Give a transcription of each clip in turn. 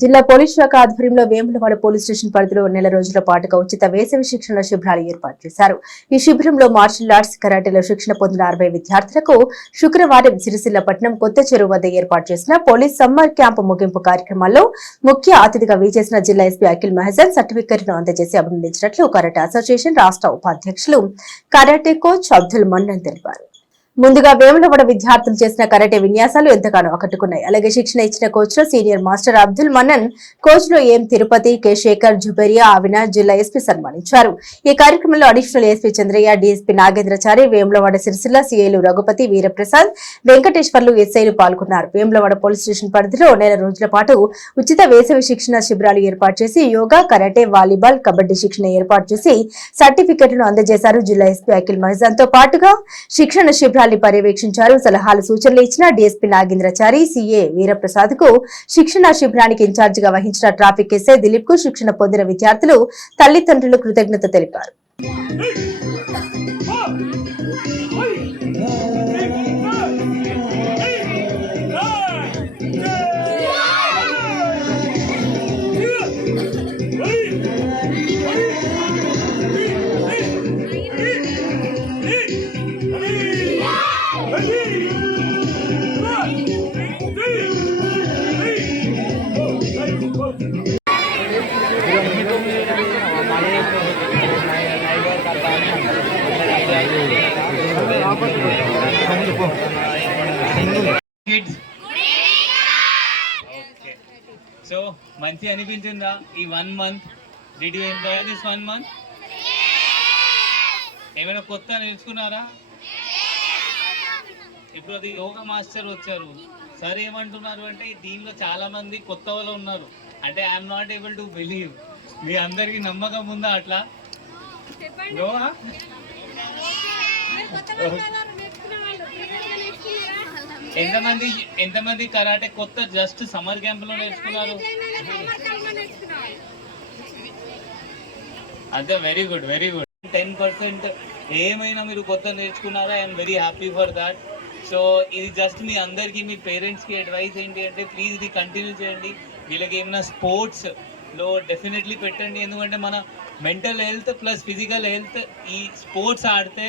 జిల్లా పోలీస్ శాఖ ఆధ్వర్యంలో వేములవాడ పోలీస్ స్టేషన్ పరిధిలో నెల రోజుల పాటుగా ఉచిత వేసవి శిక్షణ శిబిరాలు ఏర్పాటు చేశారు. ఈ శిబిరంలో మార్షల్ ఆర్ట్స్ కరాటేలో శిక్షణ పొందిన అరవై విద్యార్థులకు శుక్రవారం సిరిసిల్లపట్నం కొత్త చెరువు వద్ద ఏర్పాటు చేసిన పోలీస్ సమ్మర్ క్యాంపు ముగింపు కార్యక్రమాల్లో ముఖ్య అతిథిగా విచేసిన జిల్లా ఎస్పీ అఖిల్ మహజన్ సర్టిఫికెట్ను అందజేసి అభినందించినట్లు కరాటే అసోసియేషన్ రాష్ట్ర ఉపాధ్యక్షులు కరాటే కోచ్ అబ్దుల్ మన్నన్ తెలిపారు. ముందుగా వేములవాడ విద్యార్థులు చేసిన కరాటే విన్యాసాలు ఎంతగానో ఆకట్టుకున్నాయి. అలాగే శిక్షణ ఇచ్చిన కోచ్లో సీనియర్ మాస్టర్ అబ్దుల్ మన్నన్ కోచ్లో ఎం తిరుపతి కె. శేఖర్ జుబేరియా అవినాష్ జిల్లా ఎస్పీ సన్మానించారు. ఈ కార్యక్రమంలో additional SP Chandraiah DSP Nagendrachari Vemulawada Sircilla సీఐలు Raghupathi Veeraprasad Venkateswarlu ఎస్ఐలు పాల్గొన్నారు. వేములవాడ పోలీస్ స్టేషన్ పరిధిలో నెల రోజుల పాటు ఉచిత వేసవి శిక్షణ శిబిరాలు ఏర్పాటు చేసి యోగా కరాటే వాలీబాల్ కబడ్డీ శిక్షణ ఏర్పాటు చేసి సర్టిఫికెట్లను అందజేశారు జిల్లా ఎస్పీ అఖిల్ మహిజాన్తో పాటుగా శిక్షణ శిబిరాలు శిబిరాన్ని పర్యవేక్షించారు. సలహాలు సూచనలు ఇచ్చిన డీఎస్పీ నాగేంద్రచారి సీఏ వీరప్రసాద్కు శిక్షణ శిబిరానికి ఇన్ఛార్జిగా వహించిన ట్రాఫిక్ ఎస్ఐ దిలీప్కు శిక్షణ పొందిన విద్యార్థులు తల్లిదండ్రులు కృతజ్ఞత తెలిపారు. సో మంచి అనిపించిందా? ఈ one month did you enjoy this one month ఏమైనా కొత్త నేర్చుకున్నారా? ఇప్పుడు అది యోగా మాస్టర్ వచ్చారు. సార్ ఏమంటున్నారు అంటే దీనిలో చాలా మంది కొత్త వాళ్ళు ఉన్నారు. అంటే I'm not able to believe మీ అందరికి నమ్మకం ఉందా అట్లా? ఎంతమంది ఎంతమంది కరాటే కొత్త జస్ట్ సమ్మర్ క్యాంప్లో నేర్చుకున్నారు? అదే very good very good ten percent ఏమైనా మీరు కొత్త నేర్చుకున్నారా? I'm very happy for that so ఇది జస్ట్ మీ అందరికీ మీ పేరెంట్స్కి అడ్వైస్ ఏంటి అంటే ప్లీజ్ ఇది కంటిన్యూ చేయండి. వీళ్ళకి ఏమైనా స్పోర్ట్స్ లో డెఫినెట్లీ పెట్టండి. ఎందుకంటే మన mental health plus physical health ఈ స్పోర్ట్స్ ఆడితే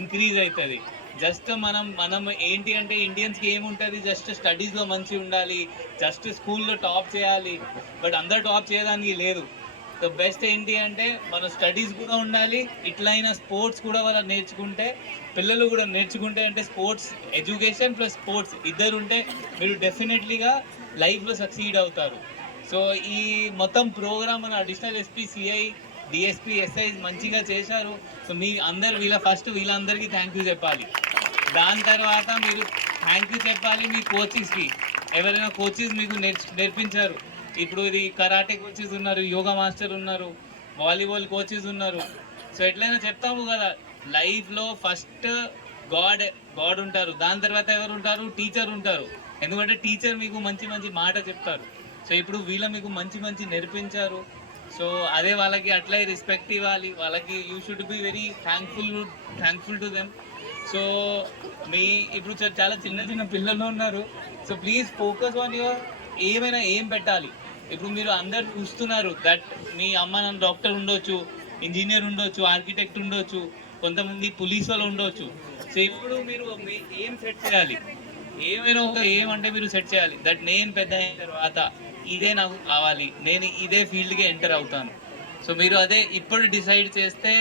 ఇంక్రీజ్ అవుతుంది జస్ట్ మనం మనం ఏంటి అంటే ఇండియన్స్కి ఏముంటుంది? జస్ట్ స్టడీస్లో మంచి ఉండాలి. జస్ట్ స్కూల్లో టాప్ చేయాలి. బట్ అందరు టాప్ చేయడానికి లేదు. ద బెస్ట్ ఏంటి అంటే మన స్టడీస్ కూడా ఉండాలి. ఇట్లయినా స్పోర్ట్స్ కూడా వాళ్ళు నేర్చుకుంటే పిల్లలు కూడా నేర్చుకుంటే అంటే స్పోర్ట్స్ ఎడ్యుకేషన్ ప్లస్ స్పోర్ట్స్ ఇద్దరు ఉంటే మీరు డెఫినెట్లీగా లైఫ్లో సక్సీడ్ అవుతారు. సో ఈ మొత్తం ప్రోగ్రామ్ మన additional SP CI DSP SI మంచిగా చేశారు. సో మీ అందరు వీళ్ళ ఫస్ట్ వీళ్ళందరికీ థ్యాంక్ యూ చెప్పాలి. దాని తర్వాత మీరు థ్యాంక్ యూ చెప్పాలి మీ కోచెస్కి ఎవరైనా కోచెస్ మీకు నేర్పించారు. ఇప్పుడు ఇది కరాటే కోచెస్ ఉన్నారు యోగా మాస్టర్ ఉన్నారు వాలీబాల్ కోచెస్ ఉన్నారు. సో ఎట్లయినా చెప్తాము కదా లైఫ్లో ఫస్ట్ గాడ్ గాడ్ ఉంటారు. దాని తర్వాత ఎవరు ఉంటారు? టీచర్ ఉంటారు. ఎందుకంటే టీచర్ మీకు మంచి మంచి మాట చెప్తారు. సో ఇప్పుడు వీళ్ళ మీకు మంచి మంచి నేర్పించారు. సో అదే వాళ్ళకి అట్లా రెస్పెక్ట్ ఇవ్వాలి. వాళ్ళకి you should be very thankful thankful to them so మీ ఇప్పుడు చాలా చిన్న చిన్న పిల్లలు ఉన్నారు. So please focus on your ఏమైనా ఏం పెట్టాలి. ఇప్పుడు మీరు అందరు చూస్తున్నారు దట్ మీ అమ్మ నాన్న డాక్టర్ ఉండొచ్చు ఇంజనీర్ ఉండొచ్చు ఆర్కిటెక్ట్ ఉండొచ్చు కొంతమంది పోలీస్ వాళ్ళు ఉండొచ్చు. సో ఇప్పుడు మీరు మీ ఏం సెట్ చేయాలి? ఏమైనా ఒక ఏమంటే మీరు సెట్ చేయాలి. దట్ నేను పెద్ద అయిన తర్వాత ఇదే నాకు కావాలి. నేను ఇదే ఫీల్డ్కి ఎంటర్ అవుతాను. సో మీరు అదే ఇప్పుడు డిసైడ్ చేస్తే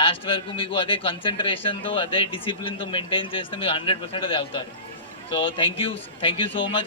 లాస్ట్ వరకు మీకు అదే కాన్సన్ట్రేషన్తో అదే డిసిప్లిన్తో మెయింటైన్ చేస్తే మీరు హండ్రెడ్ పర్సెంట్ అది అవుతారు. So thank you thank you so much